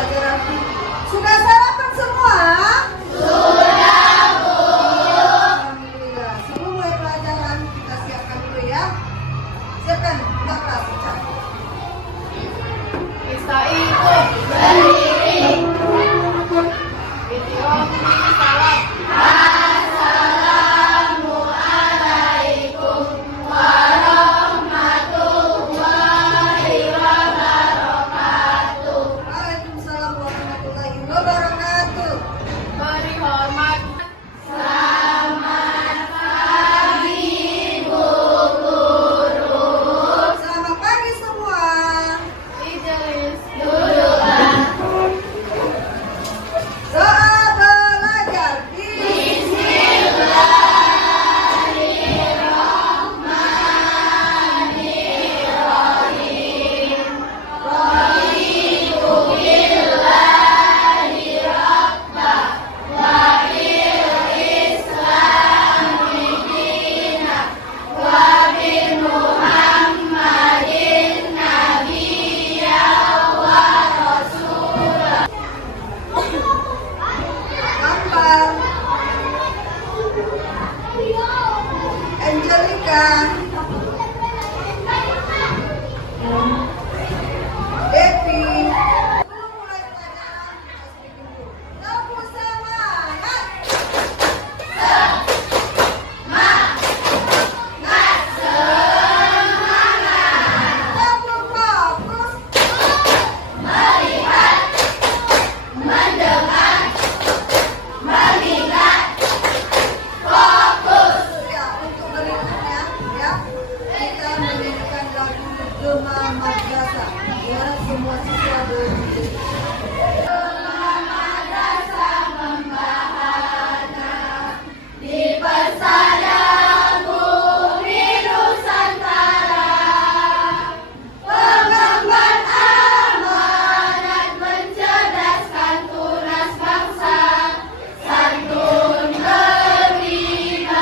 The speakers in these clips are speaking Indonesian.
pelajaran fikih. Sudah sarapan semua? Sudah, Bu. Alhamdulillah. Sebelum mulai pelajaran kita siapkan dulu ya. Siapkan baca baca. Kita ikut berdiri. Bismillahirrahmanirrahim. Salam. Assalamualaikum warahmatullahi wabarakatuh. Waalaikumsalam warahmatullahi wabarakatuh. Beri hormat. Selamat pagi, Bu Guru. Selamat pagi semua. Idris, duduklah. Doa belajar. Gampang. Angelica. Devi. Sebelum mulai pelajaran, kita sedikit dulu. Tepuk semangat. Tepuk fokus. Ya, untuk berikutnya ya, kita menyanyikan lagu Gema Madrasah. Biar semua siswa berdiri. Di persada bumi Nusantara, pengemban amanat mencerdaskan tunas bangsa, santun berwibawa.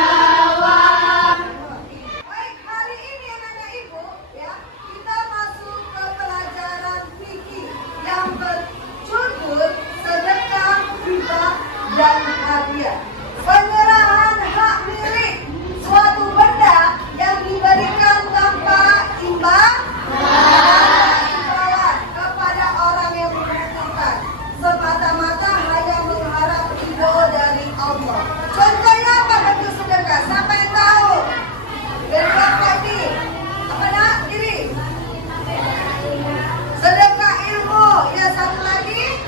Baik, hari ini anak-anak ibu ya, kita masuk ke pelajaran fikih yang berjudul sedekah, hibah, dan hadiah. Penyerahan hak milik suatu benda yang diberikan tanpa imbalan kepada orang yang membutuhkan, semata-mata hanya mengharap ridho dari Allah. Contohnya apa bentuk sedekah? Siapa yang tahu? Sedekah tadi apa nak? Diri. Sedekah ilmu. Ya, satu lagi.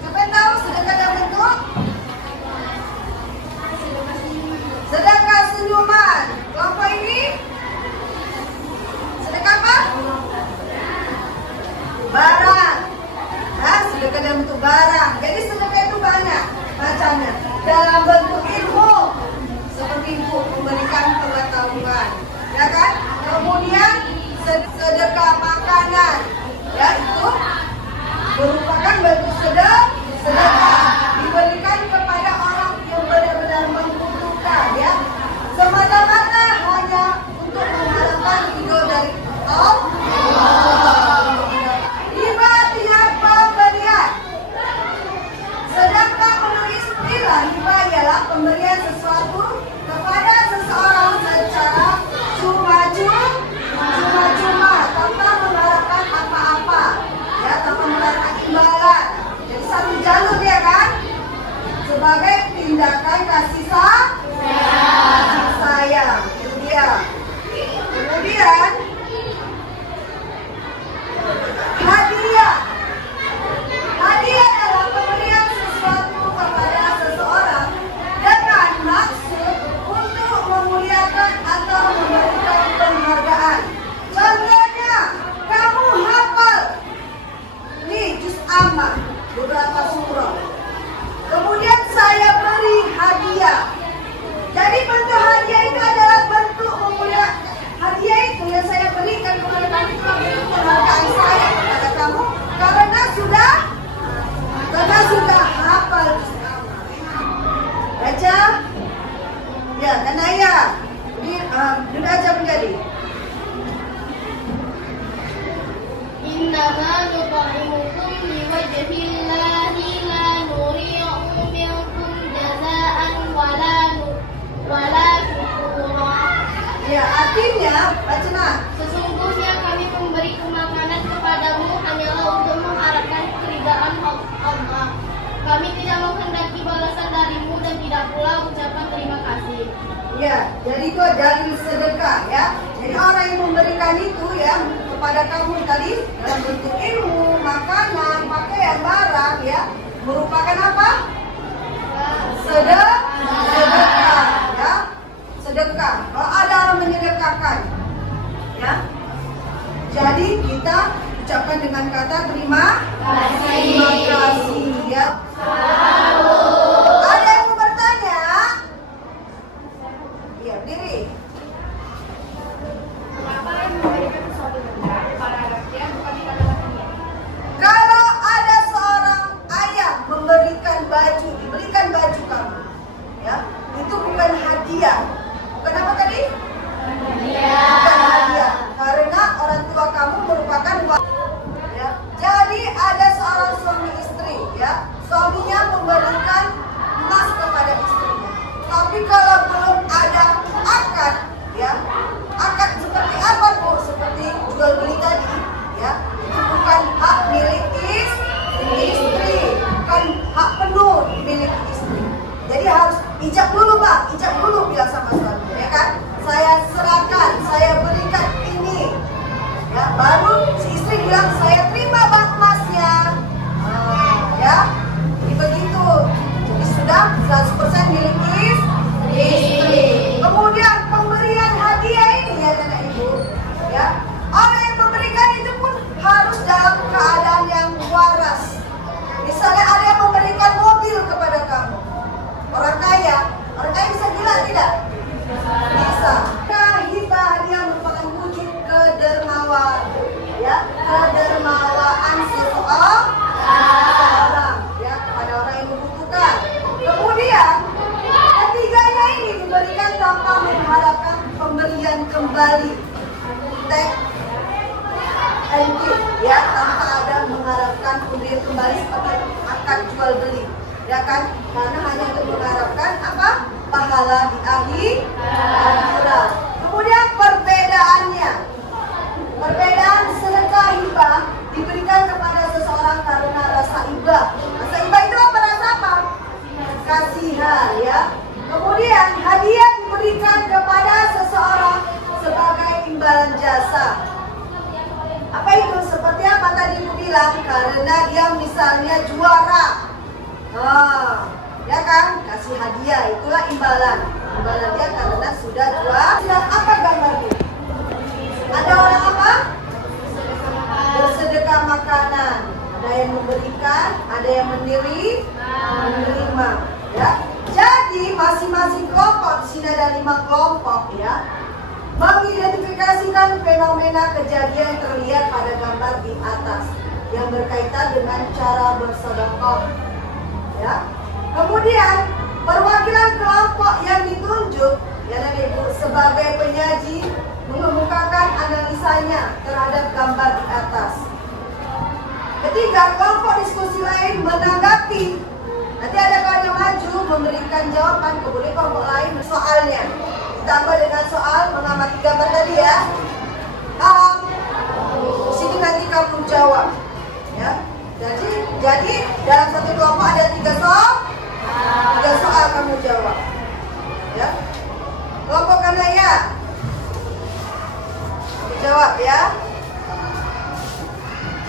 Siapa yang tahu sedekah dalam bentuk? Sedekah senyuman. Kelompok ini sedekah apa? Barang. Nah, sedekah dalam bentuk barang. Jadi sedekah itu banyak macamnya. Dalam bentuk ilmu, seperti ibu memberikan pengetahuan, ya kan? Kemudian sedekah makanan, ya itu merupakan bentuk sedekah diberikan kepada orang yang benar-benar membutuhkan, ya. Semata-mata hanya untuk mengharapkan ridho dari Allah. Hibah artinya pemberian. Sedangkan menurut istilah hibah ialah pemberian sesuatu kepada seseorang secara cuma-cuma tanpa mengharapkan apa-apa, ya, tanpa mengharapkan imbalan. Jadi satu jalur ya kan, sebagai tindakan kasih sayang. Itu dia. Kemudian hadiah. Hadiah adalah pemberian sesuatu kepada seseorang dengan maksud untuk memuliakan atau memberikan penghargaan. Contohnya, kamu hafal nih juz amma, beberapa surah. Kemudian saya beri hadiah. Jadi bentuk hadiah itu adalah bentuk memuliakan. Hadiah itu yang saya berikan kepada kamu itu bentuk penghargaan saya kepada kamu karena sudah hafal juz amma. Baca, ya, dan ayah. Sudah aja menjadi. Innama nut'imukum liwajhillah Allah. Kami tidak menghendaki balasan darimu dan tidak pula ucapan terima kasih. Ya, jadi itu dalil sedekah ya. Jadi orang yang memberikan itu ya kepada kamu tadi dalam bentuk ilmu, makanan, pakaian, barang ya, merupakan apa? Sedekah ya. Sedekah. Kalau ada orang menyedekahkan ya. Jadi kita ucapkan dengan kata terima kasih ya. Ada yang mau bertanya? Iya, diri. Kenapa yang memberikan sesuatu benda kepada anaknya bukan dikatakan Kalau ada seorang ayah diberikan baju kamu, ya, itu bukan hadiah. Bukan apa tadi? Bukan hadiah. Karena orang tua kamu merupakan ya. Jadi ada seorang suami istri, ya, suaminya memberikan emas kepada istrinya. Tapi kalau belum ada akad, ya, akad seperti apa bu? Seperti jual beli tadi, ya, itu bukan hak milik istri, bukan hak penuh dimiliki istri. Jadi harus ijab dulu bang, ijab dulu bilang sama suami, ya kan? Saya serahkan, saya berikan ini, ya, baru si istri bilang saya terima bang emasnya, ya, jadi begitu. Jadi sudah 100% milik istri. Kemudian pemberian hadiah ini ya anak ibu, ya, orang yang memberikan itu pun harus dalam keadaan yang waras. Misalnya ada yang memberikan mobil kepada kamu, orang kaya bisa gila tidak? Bisa. Hibah hadiah merupakan wujud kedermawan, ya, kedermawaan seseorang, ya, kepada orang yang membutuhkan. Kemudian ketiganya ini diberikan tanpa mengharapkan pemberian kembali, take and give, ya, tanpa ada mengharapkan pemberian kembali seperti akad jual beli, ya kan? Karena hanya untuk mengharapkan apa? Pahala di akhirat. Kemudian perbedaannya, perbedaan sedekah hibah diberikan kepada seseorang karena rasa hibah. Rasa hibah itu apa? Rasa apa? Kasihan, ya. Kemudian hadiah diberikan kepada seseorang sebagai imbalan jasa. Apa itu? Seperti apa tadi Ibu bilang? Karena dia misalnya juara, ya kan? Kasih hadiah, itulah imbalan. Imbalan dia karena sudah juara. Sedang apa gambarnya? Ada orang apa? Bersedekah makanan. Ada yang memberikan, ada yang menerima, ya. Jadi masing-masing kelompok, di sini ada 5 kelompok, ya, mengidentifikasikan fenomena kejadian yang terlihat pada gambar di atas yang berkaitan dengan cara bersedekah, ya. Kemudian perwakilan kelompok yang ditunjuk, ya Ibu, sebagai penyaji mengemukakan analisanya terhadap gambar di atas. Ketiga, kelompok diskusi lain menanggapi. Nanti ada kawan yang maju memberikan jawaban, kemudian kelompok lain soalnya ditambah dengan soal mengamati gambar tadi, ya. Di sini nanti kamu jawab, ya. Jadi dalam satu kelompok ada 3 soal kamu jawab, ya. Kelompok kanan ya, jawab ya.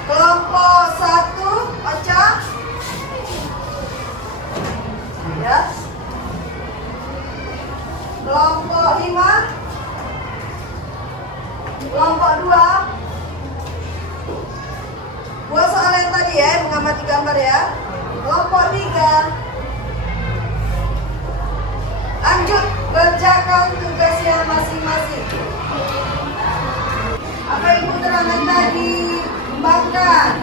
Kelompok 1 baca, ya. Kelompok 5, kelompok 2, 2 soal yang tadi ya, mengamati gambar ya. Kelompok 3, lanjut kerjakan tugasnya masing-masing. Apa Ibu terangkan tadi? Kembangkan.